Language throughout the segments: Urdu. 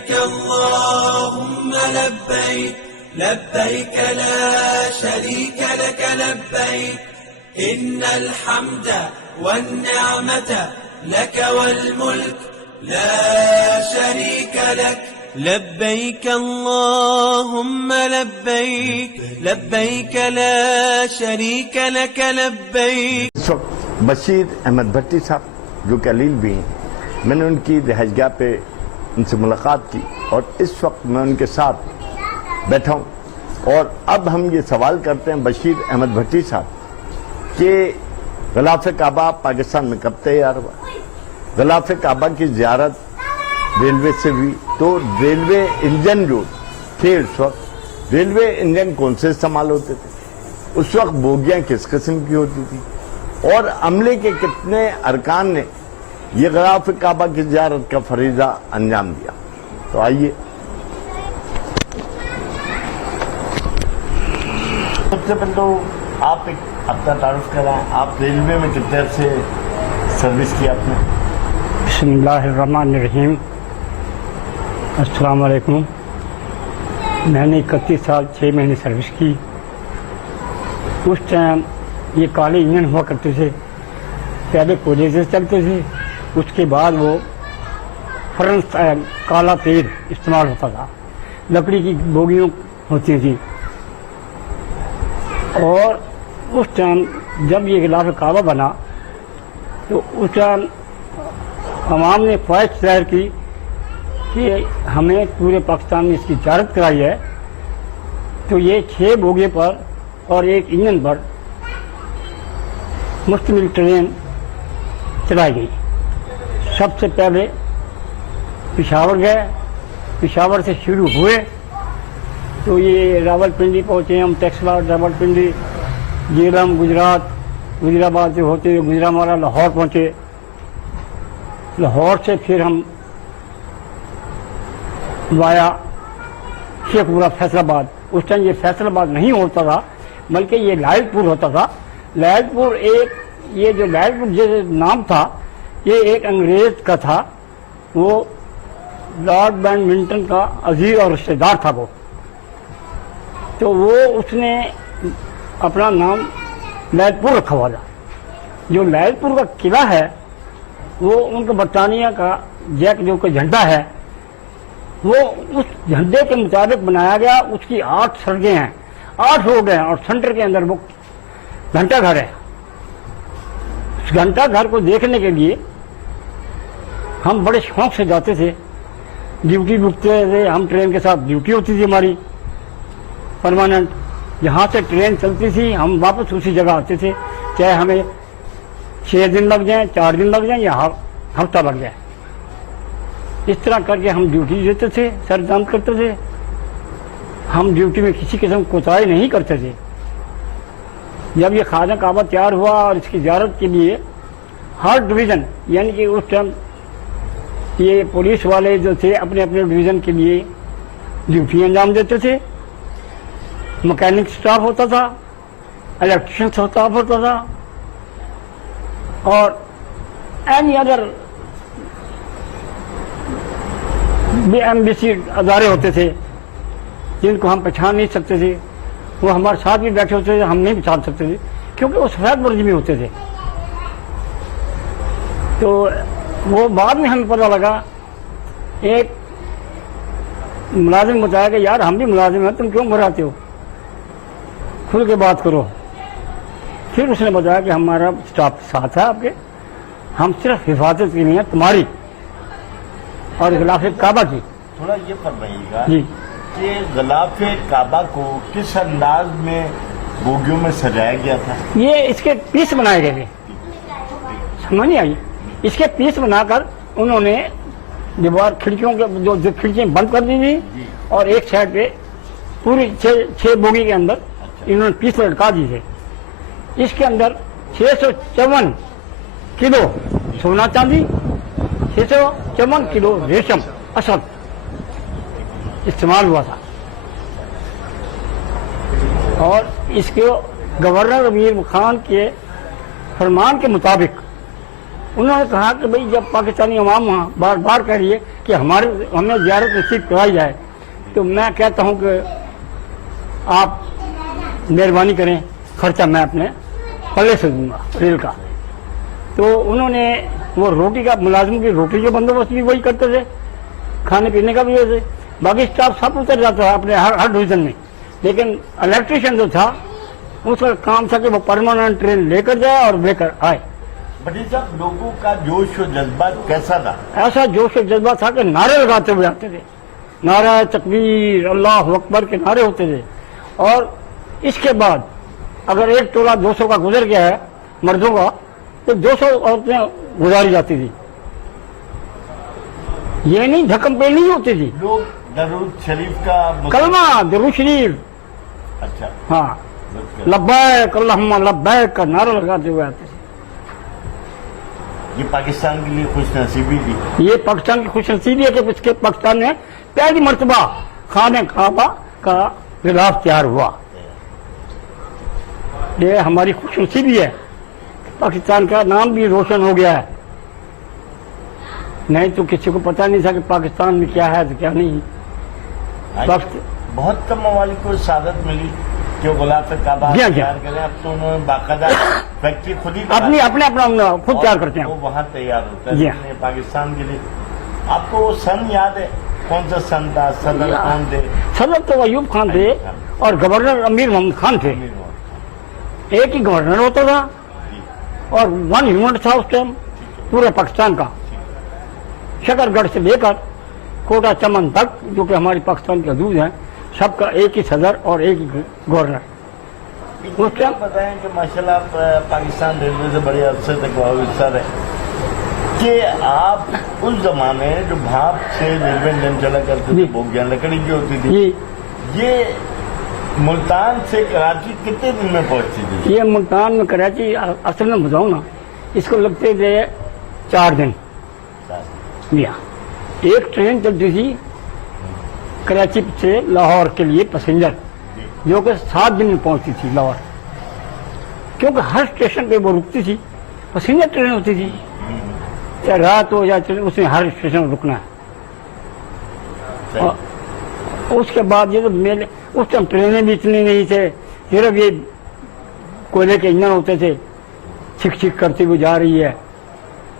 لبيك اللهم لبيك لبيك لا شريك لك لبيك إن الحمد والنعمة لك والملك لا شريك لك لبيك اللهم لبيك لبيك لا شريك لك لبيك. اس وقت بشیر احمد بھٹی صاحب جو کہ علیل بھی ہیں، میں نے ان کی رہائش گاہ پہ ان سے ملاقات کی اور اس وقت میں ان کے ساتھ بیٹھا ہوں. اور اب ہم یہ سوال کرتے ہیں بشیر احمد بھٹی صاحب کہ غلاف کعبہ پاکستان میں کب تیار ہوا؟ غلاف کعبہ کی زیارت ریلوے سے ہوئی تو ریلوے انجن جو تھے اس وقت، ریلوے انجن کون سے استعمال ہوتے تھے؟ اس وقت بوگیاں کس قسم کی ہوتی تھی؟ اور عملے کے کتنے ارکان نے یہ غلاف کعبہ کی زیارت کا فریضہ انجام دیا؟ تو آئیے سب سے پہلے تو آپ ایک اپنا تعارف کرائیں. آپ ریلوے میں کتنے عرصے سروس کی آپ نے؟ بسم اللہ الرحمن الرحیم. السلام علیکم. میں نے 31 سال 6 مہینے سروس کی. اس ٹائم یہ کالے انجن ہوا کرتے تھے. پہلے کوئلے سے چلتے تھے، اس کے بعد وہ فرنس کالا تیل استعمال ہوتا تھا. لکڑی کی بوگیوں ہوتی تھیں. اور اس ٹائم جب یہ غلاف کعبہ بنا تو اس ٹائم عوام نے خواہش ظاہر کی کہ ہمیں پورے پاکستان میں اس کی زیارت کرائی ہے، تو یہ 6 بوگے پر اور 1 انجن پر مشتمل ٹرین چلائی گئی. سب سے پہلے پشاور گئے، پشاور سے شروع ہوئے تو یہ راول پنڈی پہنچے. ہم ٹیکسلا راول پنڈی، جیلم گجرات، وزیر آباد سے ہوتے ہوئے گجرانوالہ لاہور پہنچے. لاہور سے پھر ہم وایا شیخ پورہ فیصل آباد. اس ٹائم یہ فیصل آباد نہیں ہوتا تھا بلکہ یہ لائل پور ہوتا تھا. لائل پور یہ جو لائل پور جو نام تھا یہ ایک انگریز کا تھا. وہ لارڈ بیڈمنٹن کا عزیز اور رشتہ دار تھا وہ. تو وہ اس نے اپنا نام لائل پور رکھا ہوا تھا. جو لائل پور کا قلعہ ہے وہ ان کا برطانیہ کا جیک جو کہ جھنڈا ہے وہ اس جھنڈے کے مطابق بنایا گیا. اس کی 8 سڑکیں ہیں، 8 روڈ ہیں اور سینٹر کے اندر وہ گھنٹہ گھر ہے. اس گھنٹہ گھر کو دیکھنے کے لیے ہم بڑے شوق سے جاتے تھے. ڈیوٹی رکتے تھے ہم، ٹرین کے ساتھ ڈیوٹی ہوتی تھی ہماری پرماننٹ. جہاں سے ٹرین چلتی تھی ہم واپس اسی جگہ آتے تھے، چاہے ہمیں 6 دن لگ جائیں، 4 دن لگ جائیں یا ہفتہ لگ جائے. اس طرح کر کے ہم ڈیوٹی دیتے تھے، سرگرم کرتے تھے. ہم ڈیوٹی میں کسی قسم کوتاہی نہیں کرتے تھے. جب یہ خانہ کعبہ تیار ہوا اور اس کی زیارت کے لیے ہر ڈویژن، یعنی کہ اس ٹائم یہ پولیس والے جو تھے اپنے اپنے ڈویژن کے لیے ڈیوٹی انجام دیتے تھے. مکینک سٹاف ہوتا تھا، الیکٹریشین سٹاف ہوتا تھا اور اینی ادر BMBC ادارے ہوتے تھے جن کو ہم پہچان نہیں سکتے تھے. وہ ہمارے ساتھ بھی بیٹھے ہوتے تھے، ہم نہیں پہچان سکتے تھے کیونکہ وہ سفید ورزی میں ہوتے تھے. تو وہ بعد میں ہمیں پتہ لگا، ایک ملازم بتایا کہ یار ہم بھی ملازم ہیں، تم کیوں گھبراتے ہو، کھل کے بات کرو. پھر اس نے بتایا کہ ہمارا اسٹاف ساتھ ہے آپ کے، ہم صرف حفاظت کے لیے تمہاری اور غلاف کعبہ کی. تھوڑا یہ فرمائیے گا جی کہ غلاف کعبہ کو کس انداز میں بوگیوں میں سجایا گیا تھا؟ یہ اس کے پیس بنائے گئے تھے، سمجھ نہیں آئی. اس کے پیس بنا کر انہوں نے دیوار کھڑکیوں کے جو کھڑکیاں بند کر دی تھی اور ایک سائڈ پہ پوری 6 بوگی کے اندر انہوں نے پیس لٹکا دی تھے. اس کے اندر 654 کلو سونا چاندی، 654 کلو ریشم اسد استعمال ہوا تھا. اور اس کے گورنر امیر خان کے فرمان کے مطابق انہوں نے کہا کہ بھئی جب پاکستانی عوام وہاں بار بار کہہ رہی ہے کہ ہمیں زیارت نصیب کرائی جائے، تو میں کہتا ہوں کہ آپ مہربانی کریں، خرچہ میں اپنے پلے سے دوں گا ریل کا۔ تو انہوں نے وہ روٹی کا، ملازم کی روٹی کا بندوبست بھی وہی کرتے تھے، کھانے پینے کا بھی ویسے، باقی اسٹاف سب اتر جاتا تھا اپنے ہر ڈویژن میں، لیکن الیکٹریشین جو تھا اس کا کام تھا کہ وہ پرماننٹ ٹرین لے کر جائے اور لے کر آئے۔ بھٹی صاحب، لوگوں کا جوش و جذبہ کیسا تھا؟ ایسا جوش و جذبہ تھا کہ نعرے لگاتے ہوئے آتے تھے، نعرہ تکبیر، اللہ اکبر کے نعرے ہوتے تھے۔ اور اس کے بعد اگر ایک ٹولہ 200 کا گزر گیا ہے مردوں کا، تو 200 عورتیں گزاری جاتی تھی، یہ نہیں دھکم پہ نہیں ہوتی تھی، لوگ درود شریف کا کلمہ درود شریف، اچھا ہاں، لبیک اللہم لبیک کا نعرہ لگاتے ہوئے آتے تھے۔ یہ پاکستان کے لیے خوش نصیبی تھی۔ یہ پاکستان کی خوش نصیبی ہے کہ اس کے پاکستان میں پہلی مرتبہ خانہ کعبہ کا غلاف تیار ہوا، یہ ہماری خوش نصیبی ہے۔ پاکستان کا نام بھی روشن ہو گیا ہے، نہیں تو کسی کو پتہ نہیں تھا کہ پاکستان میں کیا ہے تو کیا نہیں۔ بہت کم ممالک کو سعادت ملی کہ وہ غلاف کعبہ تیار کریں، اب تو انہوں نے باقاعدہ فیکٹری خود ہی اپنا خود تیار کرتے ہیں، وہ وہاں تیار ہوتا ہے پاکستان کے لیے۔ آپ کو وہ سن یاد ہے؟ کون سا سن تھا؟ صدر کون تھے؟ صدر تو ایوب خان تھے اور گورنر امیر محمد خان تھے، ایک ہی گورنر ہوتا تھا اور 1 یونٹ تھا اس ٹائم پورے پاکستان کا، شکر گڑھ سے لے کر کوٹا چمن تک جو کہ ہماری پاکستان کی حدود ہیں، سب کا ایک ہی صدر اور ایک ہی گورنر۔ اس ٹائم بتائیں کہ ماشاءاللہ آپ پاکستان ریلوے سے بڑے عرصے تک وابستہ رہے، کہ آپ اس زمانے جو بھاپ سے ریلوے انجن چلا کرتے تھے، بوگیاں لکڑی کی ہوتی تھی، یہ ملتان سے کراچی کتنے دن میں پہنچتی تھی؟ یہ ملتان میں کراچی اصل میں بتاؤں نا، اس کو لگتے تھے 4 دن۔ ایک ٹرین چلتی تھی کراچی سے لاہور کے لیے پیسنجر، جو کہ 7 دن میں پہنچتی تھی لاہور، کیونکہ ہر اسٹیشن پہ وہ رکتی تھی، پیسنجر ٹرین ہوتی تھی، چاہے رات ہو یا اس میں ہر اسٹیشن رکنا ہے۔ اس کے بعد یہ اس ٹائم ٹرینیں بھی اتنی نہیں تھے، صرف یہ کوئلے کے انجن ہوتے تھے، چھک چھک کرتی ہوئی جا رہی ہے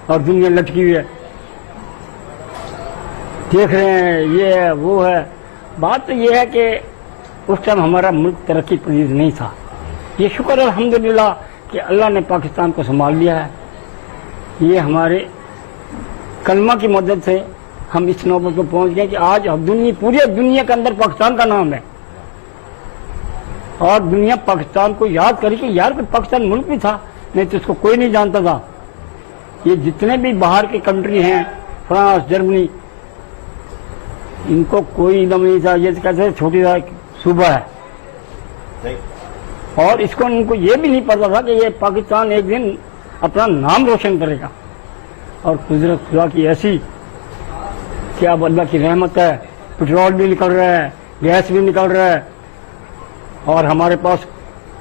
اور دنیا لٹکی ہوئی ہے، دیکھ رہے ہیں یہ ہے وہ ہے۔ بات تو یہ ہے کہ اس ٹائم ہمارا ملک ترقی پذیر نہیں تھا، یہ شکر الحمدللہ کہ اللہ نے پاکستان کو سنبھال لیا ہے۔ یہ ہمارے کلمہ کی مدد سے ہم اس نوبت کو پہنچ گئے کہ آج پوری دنیا کے اندر پاکستان کا نام ہے، اور دنیا پاکستان کو یاد کری کہ یار کہ پاکستان ملک بھی تھا، نہیں تو اس کو کوئی نہیں جانتا تھا۔ یہ جتنے بھی باہر کی کنٹری ہیں، فرانس، جرمنی، ان کو کوئی علم نہیں تھا، یہ کہتے ہیں چھوٹی سا صوبہ ہے، اور اس کو ان کو یہ بھی نہیں پتا تھا کہ یہ پاکستان ایک دن اپنا نام روشن کرے گا۔ اور قدرت خدا کی ایسی کہ اب اللہ کی رحمت ہے، پٹرول بھی نکل رہا ہے، گیس بھی نکل رہا ہے، اور ہمارے پاس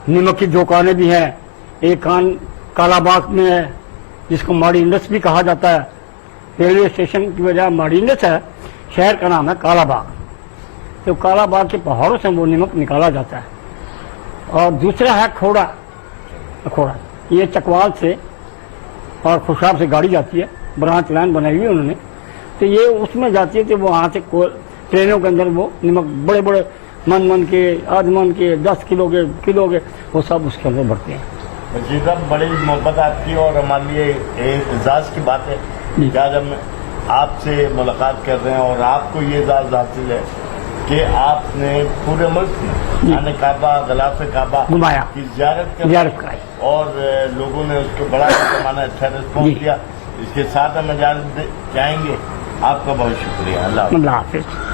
نمک کی دکانیں بھی ہیں۔ ایک کان کالا باغ میں ہے جس کو ماڑی انڈس بھی کہا جاتا ہے، ریلوے اسٹیشن کی وجہ ماڑی انڈس ہے، شہر کا نام ہے کالا باغ، تو کالا باغ کے پہاڑوں سے وہ نمک نکالا جاتا ہے۔ اور دوسرا ہے کھوڑا، یہ چکوال سے اور خوشاب سے گاڑی جاتی ہے، برانچ لائن بنائی ہوئی انہوں نے، تو یہ اس میں جاتی ہے، تو وہاں سے ٹرینوں کے اندر وہ نمک بڑے بڑے من کے، آدھ من کے، 10 کلو کے وہ سب اس کے اندر بھرتے ہیں۔ وزیر صاحب، بڑی محبت آپ کی اور ہمارے لیے اعزاز کی بات ہے کہ آج ہم آپ سے ملاقات کر رہے ہیں، اور آپ کو یہ اعزاز حاصل ہے کہ آپ نے پورے ملک میں خانہ کعبہ، غلاف کعبہ کی زیارت کرائی، اور لوگوں نے اس کو بڑا پیمانہ اچھا رسپانس دیا۔ اس کے ساتھ ہم اجازت چاہیں گے۔ آپ کا بہت شکریہ۔ اللہ حافظ۔